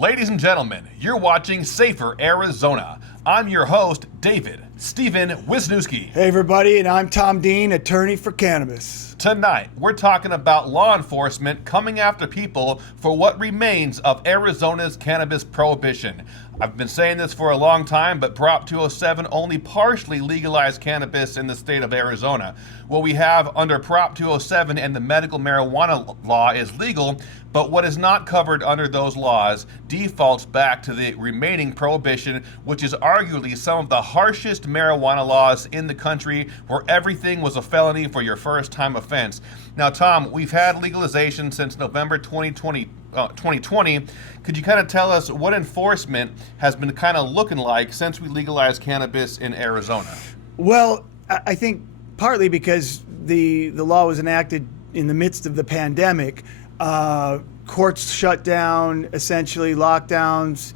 Ladies and gentlemen, you're watching Safer Arizona. I'm your host, David Stephen Wisniewski. Hey everybody, and I'm Tom Dean, attorney for Cannabis. Tonight, we're talking about law enforcement coming after people for what remains of Arizona's cannabis prohibition. I've been saying this for a long time, but Prop 207 only partially legalized cannabis in the state of Arizona. What we have under Prop 207 and the medical marijuana law is legal, but what is not covered under those laws defaults back to the remaining prohibition, which is arguably some of the harshest marijuana laws in the country, where everything was a felony for your first time offense. Now, Tom, we've had legalization since November 2020. Could you kind of tell us what enforcement has been kind of looking like since we legalized cannabis in Arizona? Well, I think partly because the law was enacted in the midst of the pandemic. Courts shut down, essentially lockdowns,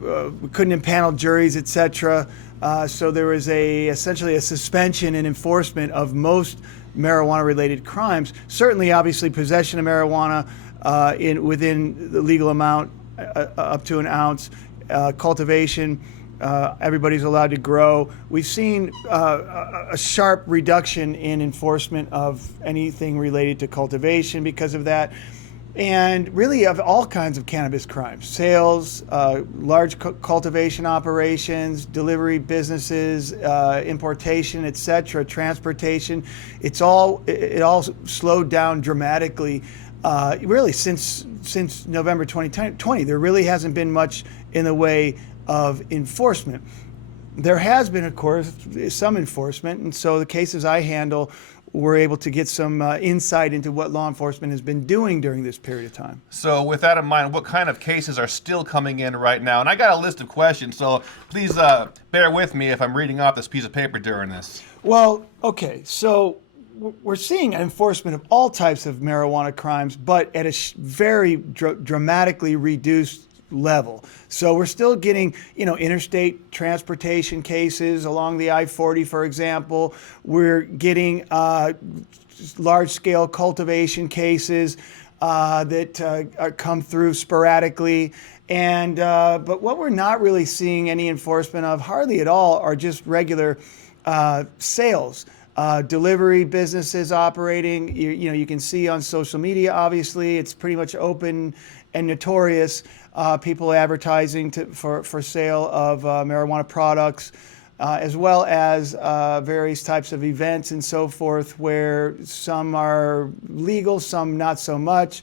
we couldn't impanel juries, etc. So there was essentially a suspension in enforcement of most marijuana-related crimes. Certainly, obviously, possession of marijuana within the legal amount up to an ounce, cultivation, everybody's allowed to grow. We've seen a sharp reduction in enforcement of anything related to cultivation because of that. And really of all kinds of cannabis crimes, sales, large cultivation operations, delivery businesses, importation, etc., transportation. It all slowed down dramatically. Really since November 2020, there really hasn't been much in the way of enforcement. There has been, of course, some enforcement, and so the cases I handle were able to get some insight into what law enforcement has been doing during this period of time. So with that in mind, what kind of cases are still coming in right now? And I got a list of questions, so please bear with me if I'm reading off this piece of paper during this. Well, okay, so we're seeing enforcement of all types of marijuana crimes, but at a very dramatically reduced level. So we're still getting, interstate transportation cases along the I-40, for example. We're getting large-scale cultivation cases that come through sporadically. And but what we're not really seeing any enforcement of, hardly at all, are just regular sales. Delivery businesses operating. You can see on social media, obviously, it's pretty much open and notorious. People advertising for sale of marijuana products, as well as various types of events and so forth, where some are legal, some not so much.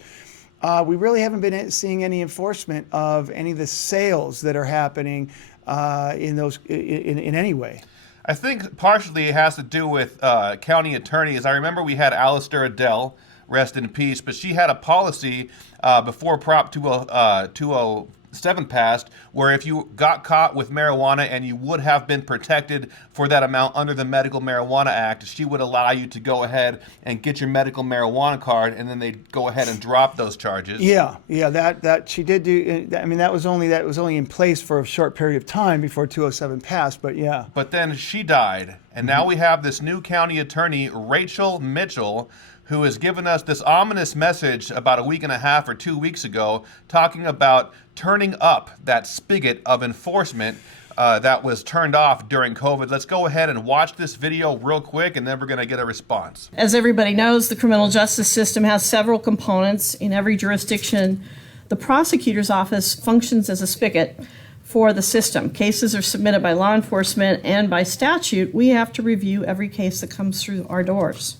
We really haven't been seeing any enforcement of any of the sales that are happening in any way. I think partially it has to do with county attorneys. I remember we had Alistair Adele, rest in peace, but she had a policy before Prop 207 passed, where if you got caught with marijuana and you would have been protected for that amount under the Medical Marijuana Act, she would allow you to go ahead and get your medical marijuana card, and then they'd go ahead and drop those charges. Yeah, that she did do. I mean, that was only in place for a short period of time before 207 passed, but yeah. But then she died, and now we have this new county attorney, Rachel Mitchell, who has given us this ominous message about a week and a half or 2 weeks ago, talking about turning up that spigot of enforcement that was turned off during COVID. Let's go ahead and watch this video real quick, and then we're going to get a response. As everybody knows, the criminal justice system has several components. In every jurisdiction, the prosecutor's office functions as a spigot for the system. Cases are submitted by law enforcement, and by statute, we have to review every case that comes through our doors.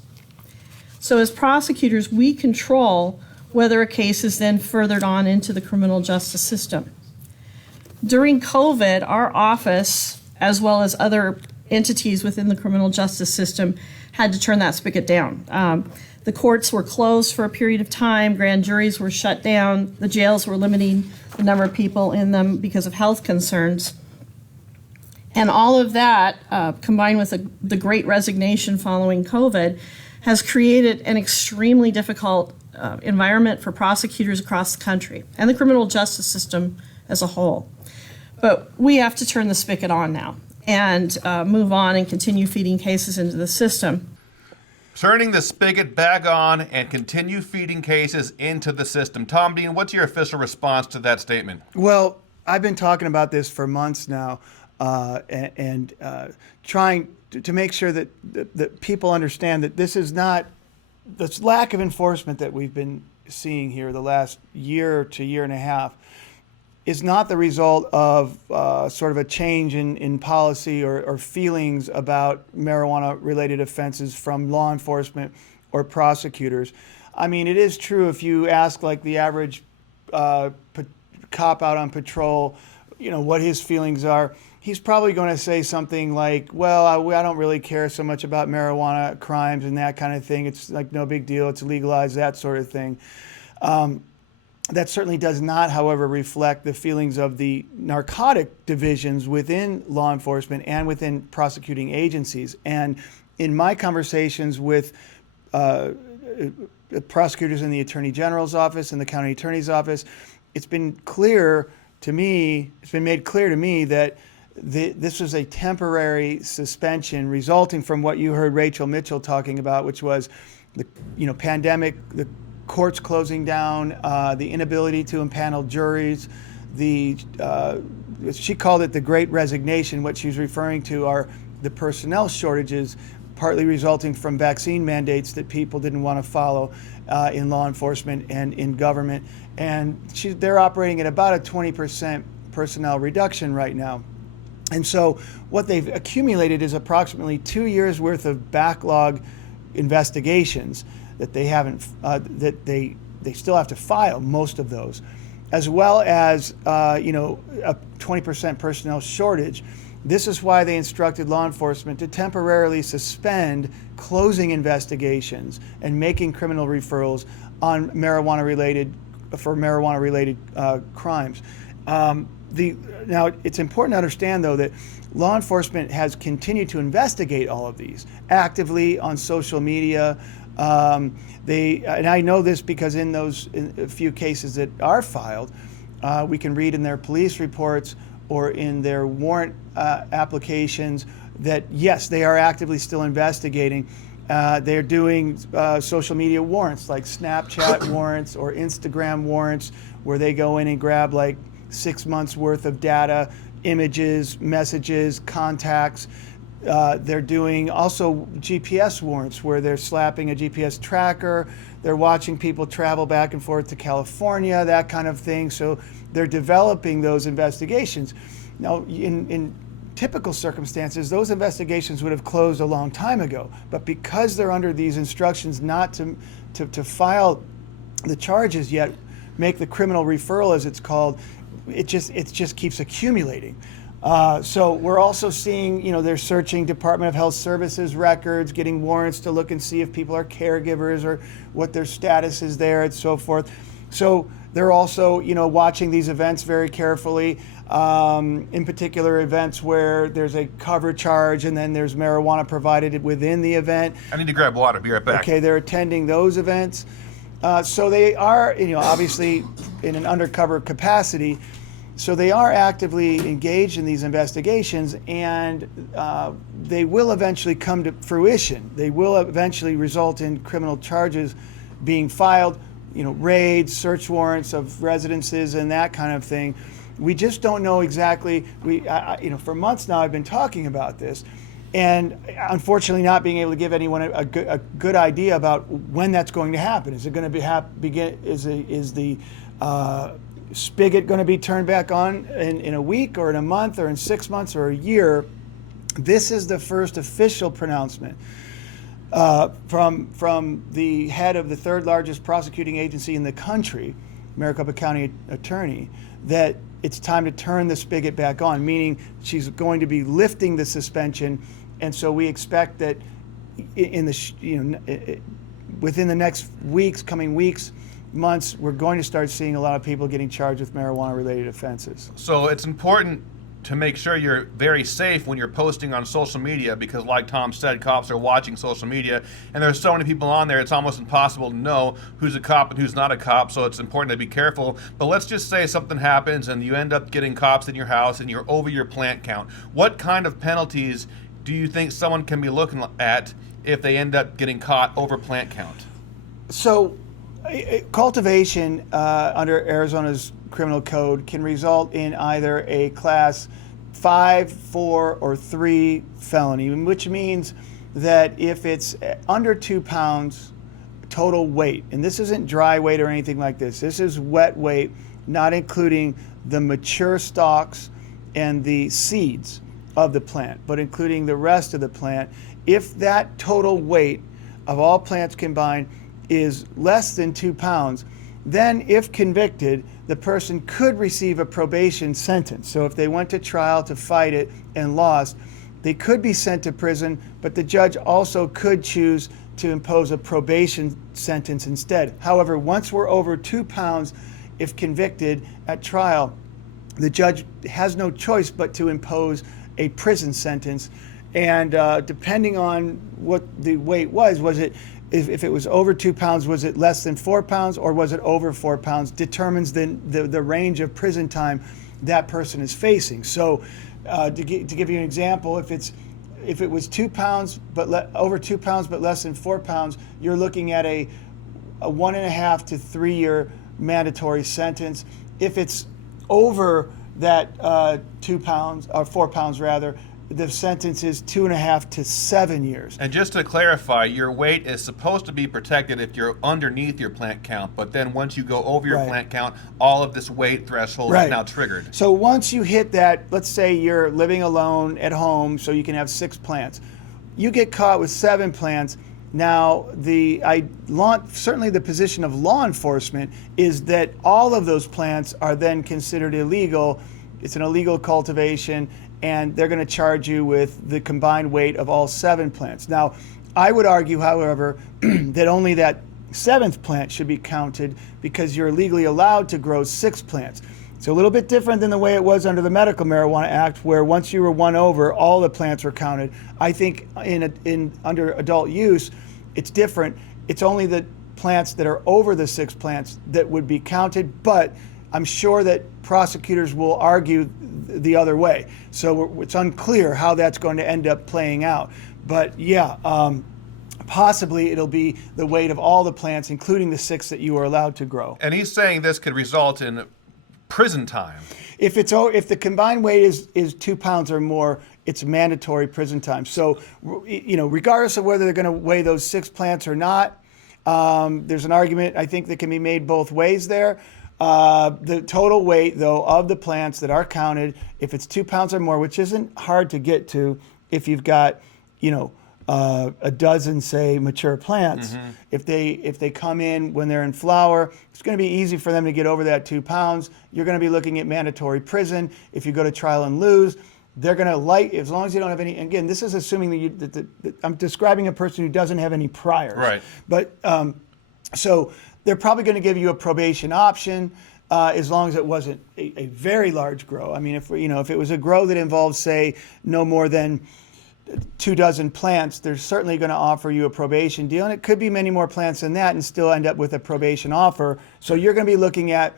So as prosecutors, we control whether a case is then furthered on into the criminal justice system. During COVID, our office, as well as other entities within the criminal justice system, had to turn that spigot down. The courts were closed for a period of time, grand juries were shut down, the jails were limiting the number of people in them because of health concerns. And all of that, combined with the great resignation following COVID, has created an extremely difficult environment for prosecutors across the country and the criminal justice system as a whole. But we have to turn the spigot on now and move on and continue feeding cases into the system. Turning the spigot back on and continue feeding cases into the system. Tom Dean, what's your official response to that statement? Well, I've been talking about this for months now, and trying to make sure that people understand that this is not this lack of enforcement that we've been seeing here the last year to year and a half is not the result of sort of a change in policy or feelings about marijuana-related offenses from law enforcement or prosecutors. I mean, it is true if you ask like the average cop out on patrol, what his feelings are, he's probably going to say something like, well, I don't really care so much about marijuana crimes and that kind of thing. It's like no big deal. It's legalized, that sort of thing. That certainly does not, however, reflect the feelings of the narcotic divisions within law enforcement and within prosecuting agencies. And in my conversations with prosecutors in the Attorney General's office and the County Attorney's office, it's been made clear to me that this was a temporary suspension resulting from what you heard Rachel Mitchell talking about, which was the pandemic, the courts closing down, the inability to impanel juries, she called it the Great Resignation. What she's referring to are the personnel shortages, partly resulting from vaccine mandates that people didn't want to follow in law enforcement and in government. And they're operating at about a 20% personnel reduction right now. And so what they've accumulated is approximately 2 years worth of backlog investigations that they haven't, that they still have to file most of those, as well as a 20% personnel shortage. This is why they instructed law enforcement to temporarily suspend closing investigations and making criminal referrals on marijuana-related crimes. Now, it's important to understand, though, that law enforcement has continued to investigate all of these actively on social media. And I know this because in a few cases that are filed, we can read in their police reports or in their warrant applications that, yes, they are actively still investigating. They're doing social media warrants like Snapchat warrants or Instagram warrants, where they go in and grab like 6 months worth of data, images, messages, contacts. They're doing also GPS warrants, where they're slapping a GPS tracker. They're watching people travel back and forth to California, that kind of thing. So they're developing those investigations. Now, in typical circumstances, those investigations would have closed a long time ago. But because they're under these instructions not to file the charges yet, make the criminal referral, as it's called, it just keeps accumulating. So we're also seeing, they're searching Department of Health Services records, getting warrants to look and see if people are caregivers or what their status is there and so forth. So they're also, watching these events very carefully, in particular events where there's a cover charge and then there's marijuana provided within the event. I need to grab water. Be right back. Okay, they're attending those events. So they are, obviously in an undercover capacity. So they are actively engaged in these investigations, and they will eventually come to fruition. They will eventually result in criminal charges being filed, raids, search warrants of residences, and that kind of thing. We just don't know exactly. For months now, I've been talking about this, and unfortunately, not being able to give anyone a good idea about when that's going to happen. Is it going to begin? Is the spigot going to be turned back on in a week or in a month or in 6 months or a year? This is the first official pronouncement from the head of the third largest prosecuting agency in the country, Maricopa County Attorney, that it's time to turn the spigot back on, meaning she's going to be lifting the suspension. And so we expect that within the next coming weeks, months, we're going to start seeing a lot of people getting charged with marijuana-related offenses. So it's important to make sure you're very safe when you're posting on social media, because like Tom said, cops are watching social media, and there's so many people on there, it's almost impossible to know who's a cop and who's not a cop, so it's important to be careful. But let's just say something happens and you end up getting cops in your house and you're over your plant count. What kind of penalties do you think someone can be looking at if they end up getting caught over plant count? So, cultivation under Arizona's criminal code can result in either a class 5, 4, or 3 felony, which means that if it's under 2 pounds total weight, and this isn't dry weight or anything like this, this is wet weight, not including the mature stalks and the seeds of the plant, but including the rest of the plant. If that total weight of all plants combined is less than 2 pounds, then if convicted, the person could receive a probation sentence. So if they went to trial to fight it and lost, they could be sent to prison, but the judge also could choose to impose a probation sentence instead. However, once we're over 2 pounds, if convicted at trial, the judge has no choice but to impose a prison sentence. And depending on what the weight was it, if it was over 2 pounds, was it less than 4 pounds, or was it over 4 pounds, determines the range of prison time that person is facing. So to give you an example, if it was 2 pounds, but over 2 pounds, but less than 4 pounds, you're looking at a 1.5 to 3 year mandatory sentence. If it's over that 2 pounds, or 4 pounds rather, the sentence is 2.5 to 7 years. And just to clarify, your weight is supposed to be protected if you're underneath your plant count, but then once you go over your plant count, all of this weight threshold is now triggered. So once you hit that, let's say you're living alone at home, so you can have 6 plants. You get caught with 7 plants. Now, certainly the position of law enforcement is that all of those plants are then considered illegal. It's an illegal cultivation, and they're going to charge you with the combined weight of all 7 plants. Now, I would argue, however, that only that 7th plant should be counted because you're legally allowed to grow 6 plants. It's a little bit different than the way it was under the Medical Marijuana Act, where once you were 1 over, all the plants were counted. I think under adult use, it's different. It's only the plants that are over the 6 plants that would be counted, but I'm sure that prosecutors will argue the other way. So it's unclear how that's going to end up playing out. But yeah, possibly it'll be the weight of all the plants, including the 6 that you are allowed to grow. And he's saying this could result in prison time. If the combined weight is 2 pounds or more, it's mandatory prison time. So, regardless of whether they're going to weigh those 6 plants or not, there's an argument I think that can be made both ways there. The total weight, though, of the plants that are counted, if it's 2 pounds or more, which isn't hard to get to if you've got, a dozen, say, mature plants. If they come in when they're in flower, it's going to be easy for them to get over that 2 pounds. You're going to be looking at mandatory prison. If you go to trial and lose, they're going to as long as you don't have any. Again, this is assuming that I'm describing a person who doesn't have any priors. Right. But so they're probably going to give you a probation option as long as it wasn't a very large grow. I mean, if it was a grow that involves, say, no more than 2 dozen plants, they're certainly going to offer you a probation deal, and it could be many more plants than that and still end up with a probation offer. So you're going to be looking at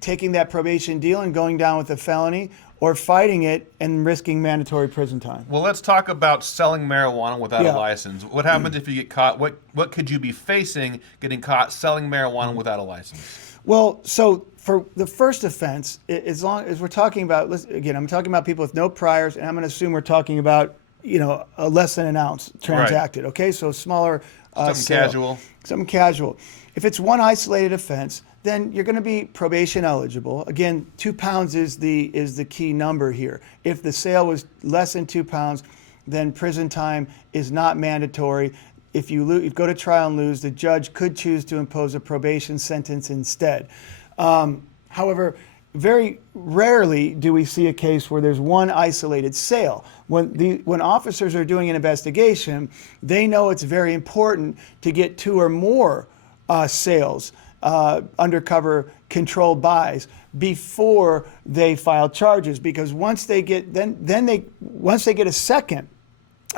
taking that probation deal and going down with a felony, or fighting it and risking mandatory prison time. Well, let's talk about selling marijuana without a license. What happens if you get caught? What could you be facing getting caught selling marijuana without a license? Well, so for the first offense, as long as we're talking about, again, I'm talking about people with no priors, and I'm going to assume we're talking about, a less than an ounce transacted. Right. Okay, so smaller. Something casual. If it's one isolated offense, then you're going to be probation eligible. Again, 2 pounds is the key number here. If the sale was less than 2 pounds, then prison time is not mandatory. If you go to trial and lose, the judge could choose to impose a probation sentence instead. However, very rarely do we see a case where there's one isolated sale. When officers are doing an investigation, they know it's very important to get 2 or more sales, undercover controlled buys, before they file charges, because once they get a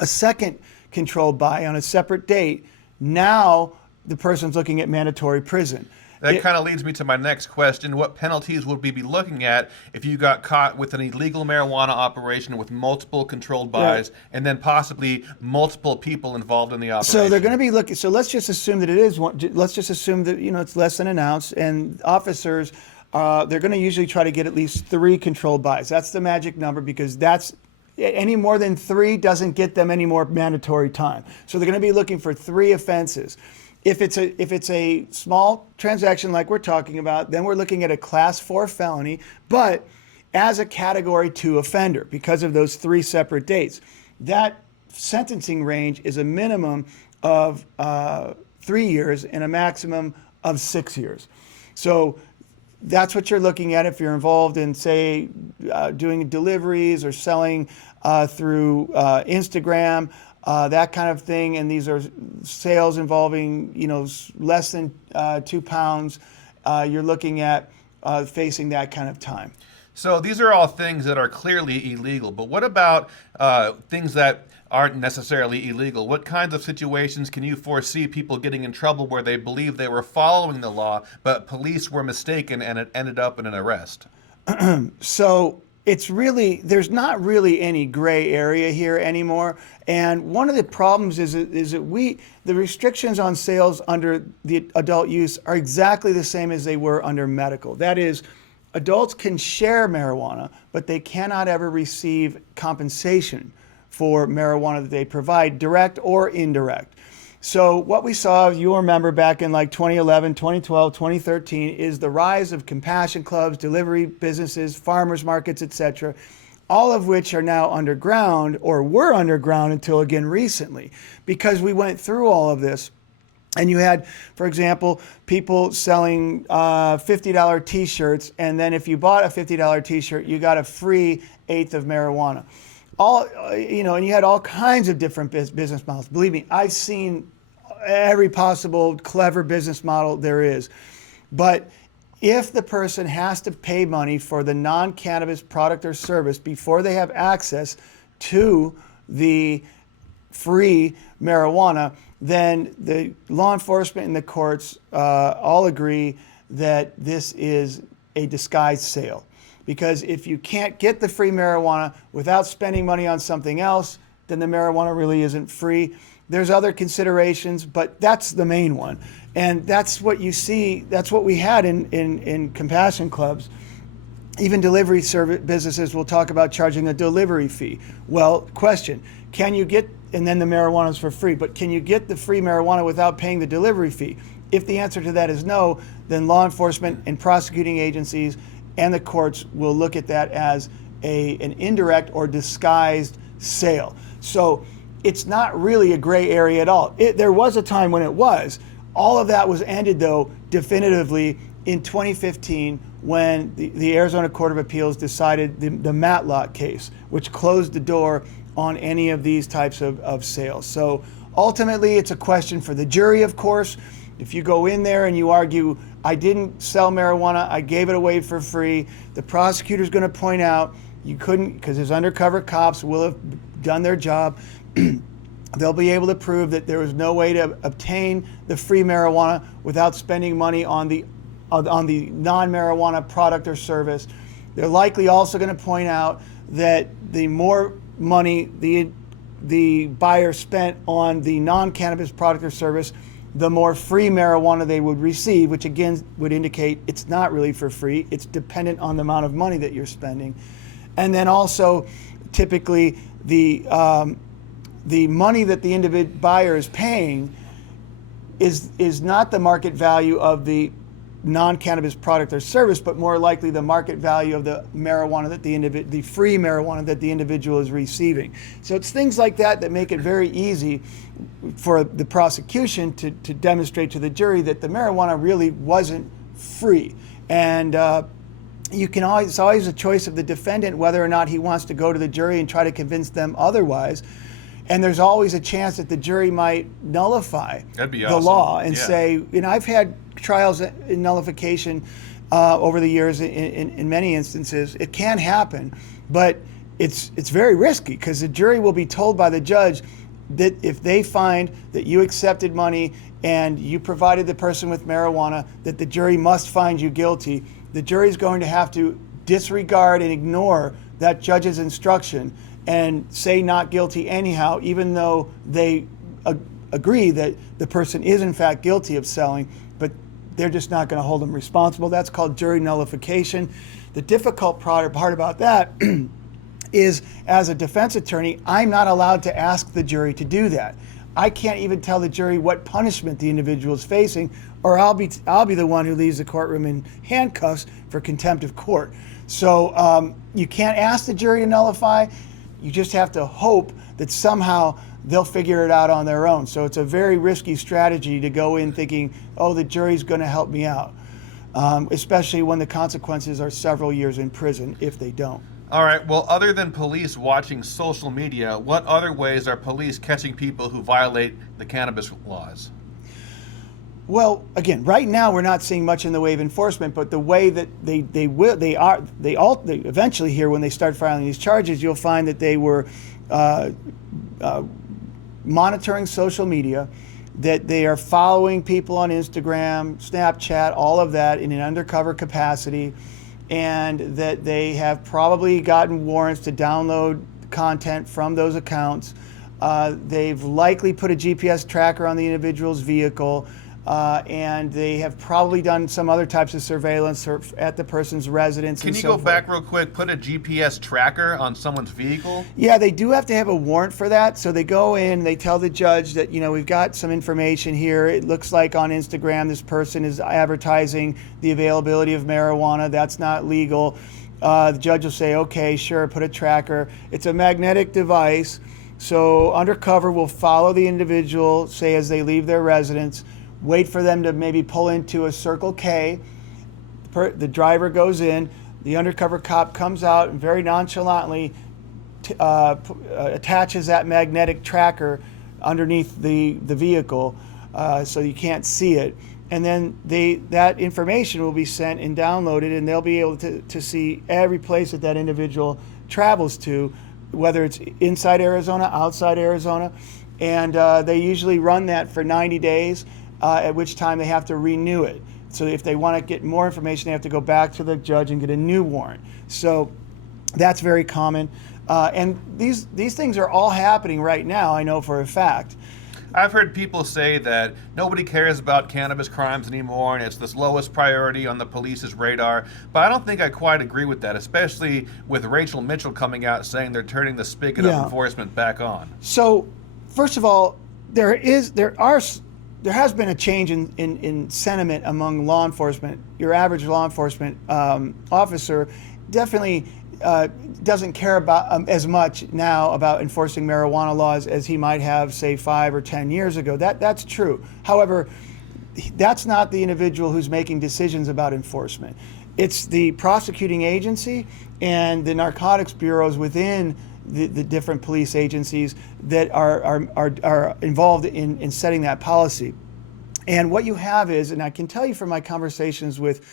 second controlled buy on a separate date, now the person's looking at mandatory prison. That kind of leads me to my next question. What penalties would we be looking at if you got caught with an illegal marijuana operation with multiple controlled buys and then possibly multiple people involved in the operation? So they're going to be looking. So let's just assume that it is one. Let's just assume that it's less than an ounce, and officers they're going to usually try to get at least 3 controlled buys. That's the magic number, because that's any more than 3 doesn't get them any more mandatory time. So they're going to be looking for 3 offenses. If it's a small transaction like we're talking about, then we're looking at a class 4 felony, but as a category 2 offender because of those 3 separate dates. That sentencing range is a minimum of 3 years and a maximum of 6 years. So that's what you're looking at if you're involved in, say, doing deliveries or selling through Instagram. That kind of thing, and these are sales involving, less than 2 pounds. You're looking at facing that kind of time. So these are all things that are clearly illegal. But what about things that aren't necessarily illegal? What kinds of situations can you foresee people getting in trouble where they believe they were following the law, but police were mistaken and it ended up in an arrest? So there's not really any gray area here anymore. And one of the problems is that the restrictions on sales under the adult use are exactly the same as they were under medical. That is, adults can share marijuana, but they cannot ever receive compensation for marijuana that they provide, direct or indirect. So what we saw, you'll remember back in like 2011, 2012, 2013, is the rise of compassion clubs, delivery businesses, farmers markets, etc., all of which are now underground, or were underground until again recently, because we went through all of this. And you had, for example, people selling $50 t-shirts, and then if you bought a $50 t-shirt, you got a free 1/8 of marijuana. And you had all kinds of different business models. Believe me, I've seen every possible clever business model there is. But if the person has to pay money for the non-cannabis product or service before they have access to the free marijuana, then the law enforcement and the courts all agree that this is a disguised sale. Because if you can't get the free marijuana without spending money on something else, then the marijuana really isn't free. There's other considerations, but that's the main one. And that's what you see, that's what we had in compassion clubs. Even delivery service businesses will talk about charging a delivery fee. Well, question, can you get, and then the marijuana is for free, but can you get the free marijuana without paying the delivery fee? If the answer to that is no, then law enforcement and prosecuting agencies and the courts will look at that as an indirect or disguised sale. So it's not really a gray area at all. There was a time when it was. All of that was ended, though, definitively in 2015 when the Arizona Court of Appeals decided the Matlock case, which closed the door on any of these types of sales. So ultimately, it's a question for the jury, of course. If you go in there and you argue, I didn't sell marijuana, I gave it away for free, the prosecutor's going to point out you couldn't, because his undercover cops will have done their job. They'll be able to prove that there was no way to obtain the free marijuana without spending money on the non-marijuana product or service. They're likely also going to point out that the more money the buyer spent on the non-cannabis product or service, the more free marijuana they would receive, which again would indicate it's not really for free. It's dependent on the amount of money that you're spending. And then also, typically, the money that the individual buyer is paying is not the market value of the non-cannabis product or service, but more likely the market value of the marijuana that the free marijuana that the individual is receiving. So it's things like that that make it very easy for the prosecution to demonstrate to the jury that the marijuana really wasn't free. And it's always a choice of the defendant whether or not he wants to go to the jury and try to convince them otherwise. And there's always a chance that the jury might nullify the law and say, I've had trials in nullification over the years in many instances. It can happen, but it's very risky because the jury will be told by the judge that if they find that you accepted money and you provided the person with marijuana, that the jury must find you guilty, the jury is going to have to disregard and ignore that judge's instruction and say not guilty anyhow, even though they agree that the person is in fact guilty of selling, but they're just not going to hold them responsible. That's called jury nullification. The difficult part about that is, as a defense attorney, I'm not allowed to ask the jury to do that. I can't even tell the jury what punishment the individual is facing, or I'll be the one who leaves the courtroom in handcuffs for contempt of court. So you can't ask the jury to nullify. You just have to hope that somehow they'll figure it out on their own. So it's a very risky strategy to go in thinking, oh, the jury's going to help me out, especially when the consequences are several years in prison if they don't. All right, well, other than police watching social media, what other ways are police catching people who violate the cannabis laws? Well, again, right now we're not seeing much in the way of enforcement, but the way that they eventually here, when they start filing these charges, you'll find that they were monitoring social media, that they are following people on Instagram, Snapchat, all of that in an undercover capacity, and that they have probably gotten warrants to download content from those accounts. They've likely put a GPS tracker on the individual's vehicle, and they have probably done some other types of surveillance at the person's residence. Can you go back real quick? Put a GPS tracker on someone's vehicle? Yeah, they do have to have a warrant for that. So they go in, they tell the judge that, we've got some information here. It looks like on Instagram this person is advertising the availability of marijuana. That's not legal. The judge will say, okay, sure, put a tracker. It's a magnetic device. So undercover will follow the individual, say as they leave their residence, wait for them to maybe pull into a Circle K. The driver goes in, the undercover cop comes out and very nonchalantly attaches that magnetic tracker underneath the vehicle so you can't see it. And then that information will be sent and downloaded, and they'll be able to see every place that individual travels to, whether it's inside Arizona, outside Arizona. And they usually run that for 90 days. At which time they have to renew it. So if they want to get more information, they have to go back to the judge and get a new warrant. So that's very common. And these things are all happening right now, I know for a fact. I've heard people say that nobody cares about cannabis crimes anymore and it's the lowest priority on the police's radar. But I don't think I quite agree with that, especially with Rachel Mitchell coming out saying they're turning the spigot of enforcement back on. So first of all, there has been a change in sentiment among law enforcement. Your average law enforcement officer definitely doesn't care about as much now about enforcing marijuana laws as he might have, say, 5 or 10 years ago. That's true. However, that's not the individual who's making decisions about enforcement. It's the prosecuting agency and the narcotics bureaus within the different police agencies that are involved in setting that policy. And what you have is, and I can tell you from my conversations with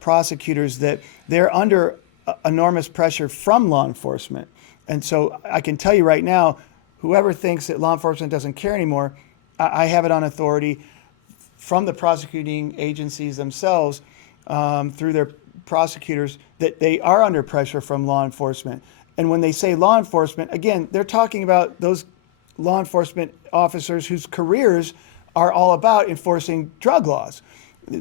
prosecutors, that they're under enormous pressure from law enforcement. And so I can tell you right now, whoever thinks that law enforcement doesn't care anymore, I have it on authority from the prosecuting agencies themselves through their prosecutors that they are under pressure from law enforcement. And when they say law enforcement, again, they're talking about those law enforcement officers whose careers are all about enforcing drug laws.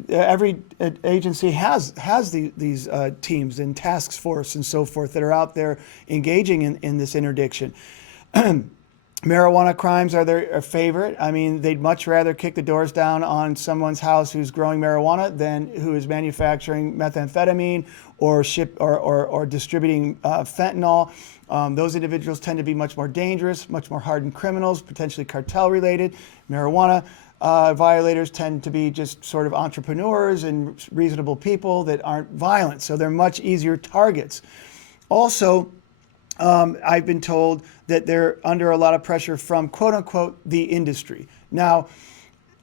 Every agency has these teams and task force and so forth that are out there engaging in this interdiction. Marijuana crimes are their favorite. I mean, they'd much rather kick the doors down on someone's house who's growing marijuana than who is manufacturing methamphetamine or distributing fentanyl. Those individuals tend to be much more dangerous, much more hardened criminals, potentially cartel-related. Marijuana violators tend to be just sort of entrepreneurs and reasonable people that aren't violent, so they're much easier targets. Also, I've been told that they're under a lot of pressure from, quote unquote, the industry. Now,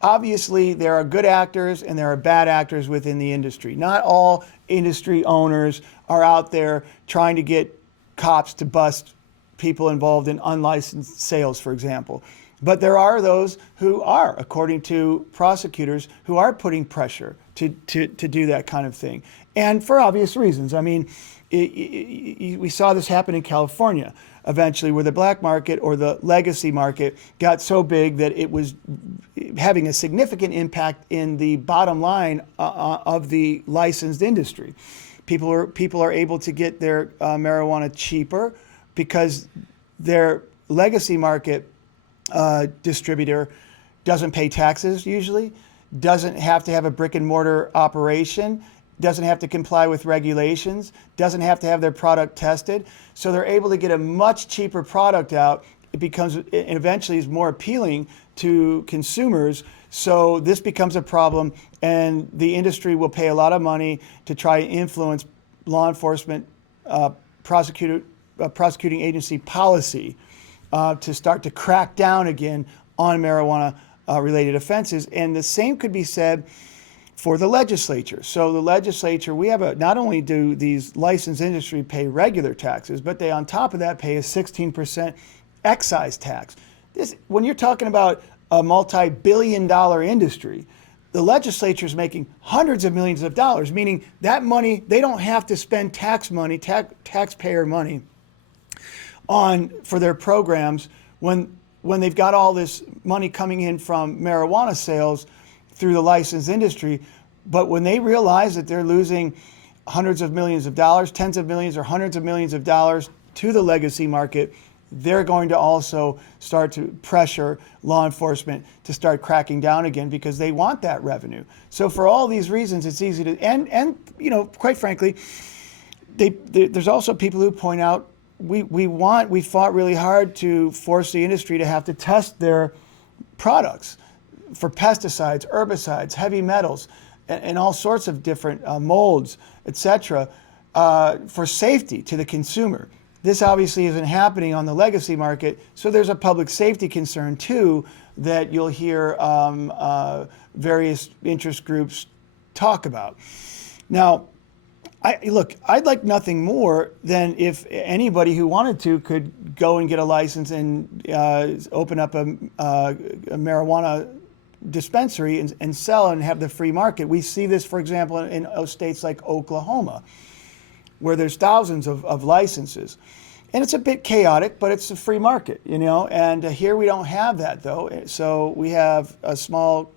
obviously, there are good actors and there are bad actors within the industry. Not all industry owners are out there trying to get cops to bust people involved in unlicensed sales, for example. But there are those who are, according to prosecutors, who are putting pressure to do that kind of thing. And for obvious reasons. I mean, we saw this happen in California eventually, where the black market or the legacy market got so big that it was having a significant impact in the bottom line of the licensed industry. People are able to get their marijuana cheaper because their legacy market distributor doesn't pay taxes usually, doesn't have to have a brick and mortar operation, doesn't have to comply with regulations, doesn't have to have their product tested. So they're able to get a much cheaper product out. It eventually is more appealing to consumers. So this becomes a problem, and the industry will pay a lot of money to try and influence law enforcement, prosecuting agency policy to start to crack down again on marijuana related offenses. And the same could be said for the legislature. So the legislature, not only do these licensed industry pay regular taxes, but they on top of that pay a 16% excise tax. When you're talking about a multi-billion-dollar industry, the legislature is making hundreds of millions of dollars, meaning that money, they don't have to spend taxpayer money for their programs when they've got all this money coming in from marijuana sales through the licensed industry. But when they realize that they're losing hundreds of millions of dollars, tens of millions or hundreds of millions of dollars to the legacy market, they're going to also start to pressure law enforcement to start cracking down again because they want that revenue. So for all these reasons, it's easy to, and quite frankly, there's also people who point out we fought really hard to force the industry to have to test their products for pesticides, herbicides, heavy metals, and all sorts of different molds, etc., for safety to the consumer. This obviously isn't happening on the legacy market, so there's a public safety concern too that you'll hear various interest groups talk about. Now, I'd like nothing more than if anybody who wanted to could go and get a license and open up a marijuana dispensary and sell and have the free market. We see this, for example, in states like Oklahoma, where there's thousands of licenses. And it's a bit chaotic, but it's a free market, and here we don't have that, though. So we have a small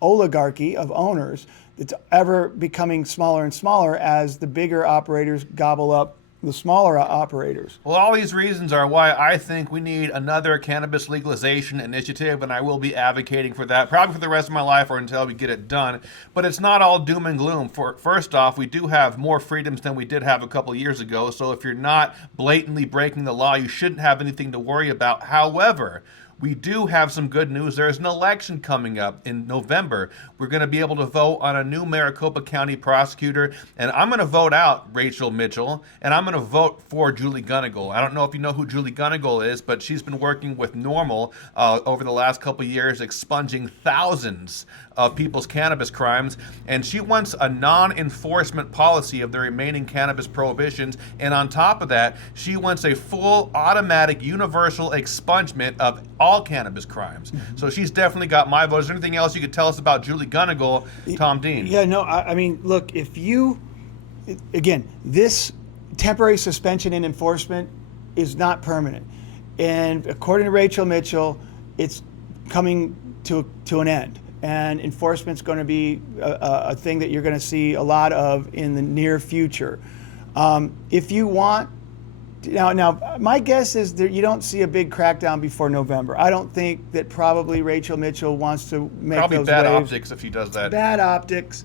oligarchy of owners that's ever becoming smaller and smaller as the bigger operators gobble up the smaller operators. Well, all these reasons are why I think we need another cannabis legalization initiative, and I will be advocating for that probably for the rest of my life or until we get it done. But it's not all doom and gloom. First off, we do have more freedoms than we did have a couple years ago, so if you're not blatantly breaking the law, you shouldn't have anything to worry about. However, we do have some good news. There's an election coming up in November. We're going to be able to vote on a new Maricopa County prosecutor, and I'm going to vote out Rachel Mitchell, and I'm going to vote for Julie Gunnigal. I don't know if you know who Julie Gunnigal is, but she's been working with NORML over the last couple years, expunging thousands of people's cannabis crimes, and she wants a non-enforcement policy of the remaining cannabis prohibitions, and on top of that, she wants a full automatic universal expungement of all cannabis crimes. So she's definitely got my vote. Is there anything else you could tell us about Julie Gunnigal, Tom Dean? Yeah, no, I mean, look, this temporary suspension in enforcement is not permanent. And according to Rachel Mitchell, it's coming to an end. And enforcement's going to be a thing that you're going to see a lot of in the near future. If you want, now my guess is that you don't see a big crackdown before November. I don't think that probably Rachel Mitchell wants to make probably those bad waves. Optics if he does that. Bad optics.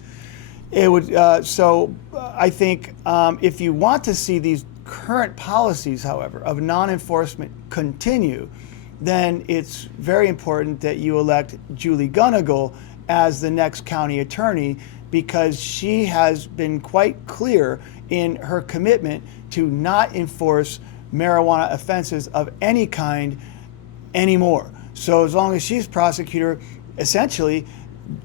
It would. I think if you want to see these current policies, however, of non-enforcement continue, then it's very important that you elect Julie Gunnigal as the next county attorney, because she has been quite clear in her commitment to not enforce marijuana offenses of any kind anymore. So as long as she's prosecutor, essentially,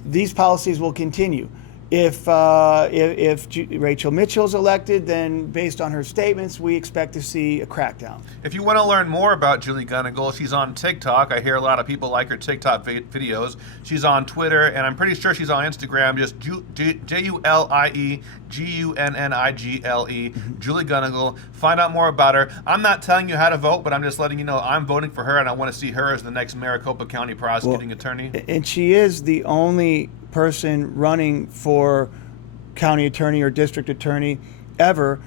these policies will continue. If Rachel Mitchell's elected, then based on her statements, we expect to see a crackdown. If you want to learn more about Julie Gunnigal, she's on TikTok. I hear a lot of people like her TikTok videos. She's on Twitter, and I'm pretty sure she's on Instagram, just JulieGunnigle, Julie Gunnigal. Find out more about her. I'm not telling you how to vote, but I'm just letting you know I'm voting for her, and I want to see her as the next Maricopa County prosecuting attorney. And she is the only person running for county attorney or district attorney ever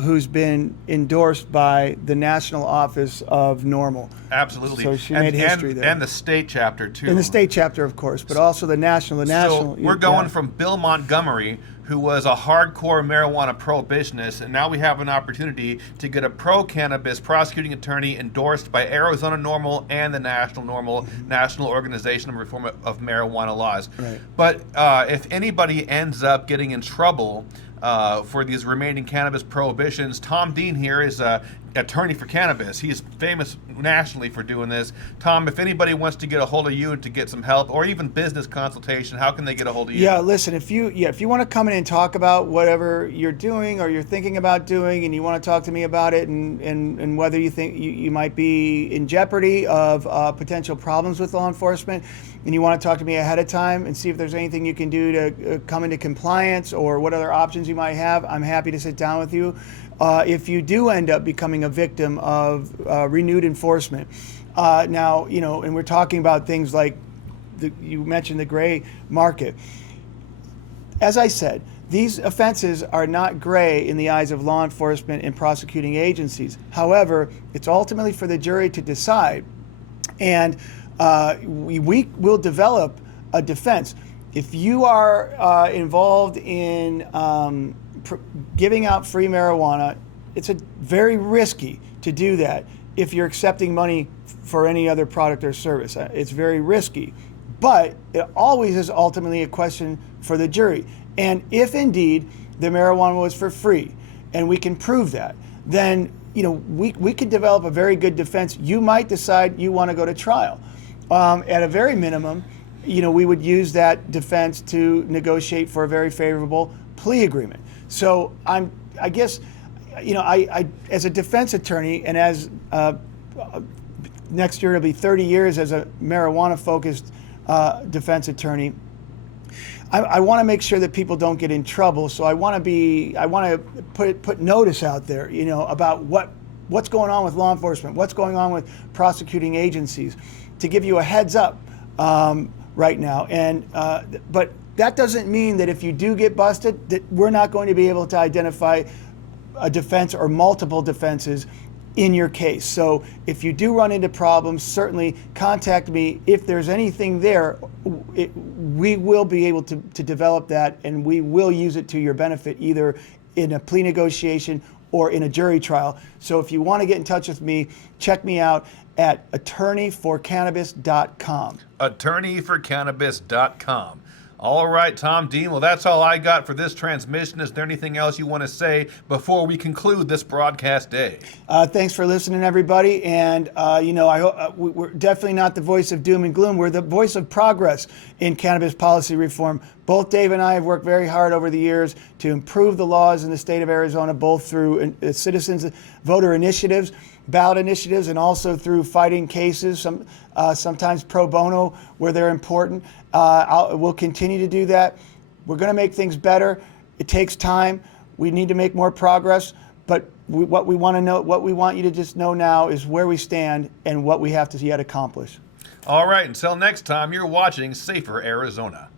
who's been endorsed by the national office of NORML. Absolutely. So she made history there. And the state chapter, too. And the state chapter, of course, but also the national. So we're going from Bill Montgomery, who was a hardcore marijuana prohibitionist, and now we have an opportunity to get a pro-cannabis prosecuting attorney endorsed by Arizona NORML and the National NORML, National Organization of Reform of Marijuana Laws. Right. But if anybody ends up getting in trouble for these remaining cannabis prohibitions, Tom Dean here is a attorney for cannabis. He's famous nationally for doing this. Tom, if anybody wants to get a hold of you to get some help or even business consultation, how can they get a hold of you? Yeah, listen, if you want to come in and talk about whatever you're doing or you're thinking about doing, and you want to talk to me about it, and whether you think you might be in jeopardy of potential problems with law enforcement, and you want to talk to me ahead of time and see if there's anything you can do to come into compliance or what other options you might have, I'm happy to sit down with you. If you do end up becoming a victim of renewed enforcement, now, and we're talking about things like you mentioned the gray market. As I said, these offenses are not gray in the eyes of law enforcement and prosecuting agencies. However, it's ultimately for the jury to decide, and we will develop a defense. If you are involved in giving out free marijuana, it's very risky to do that if you're accepting money for any other product or service. It's very risky, but it always is ultimately a question for the jury. And if indeed the marijuana was for free, and we can prove that, then we could develop a very good defense. You might decide you want to go to trial. At a very minimum, we would use that defense to negotiate for a very favorable plea agreement. So I guess, I as a defense attorney, and as next year it'll be 30 years as a marijuana-focused defense attorney, I want to make sure that people don't get in trouble. So I want to put notice out there, about what's going on with law enforcement, what's going on with prosecuting agencies, to give you a heads up right now. And but that doesn't mean that if you do get busted, that we're not going to be able to identify a defense or multiple defenses in your case. So if you do run into problems, certainly contact me. If there's anything there, we will be able to develop that, and we will use it to your benefit, either in a plea negotiation or in a jury trial. So if you want to get in touch with me, check me out at attorneyforcannabis.com. Attorneyforcannabis.com. All right, Tom Dean. Well, that's all I got for this transmission. Is there anything else you want to say before we conclude this broadcast day? Thanks for listening, everybody. And, I hope we're definitely not the voice of doom and gloom. We're the voice of progress in cannabis policy reform. Both Dave and I have worked very hard over the years to improve the laws in the state of Arizona, both through citizens voter initiatives, ballot initiatives, and also through fighting cases, sometimes pro bono where they're important. We'll continue to do that. We're going to make things better. It takes time. We need to make more progress. But what we want you to just know now is where we stand and what we have to yet accomplish. All right. Until next time, you're watching Safer Arizona.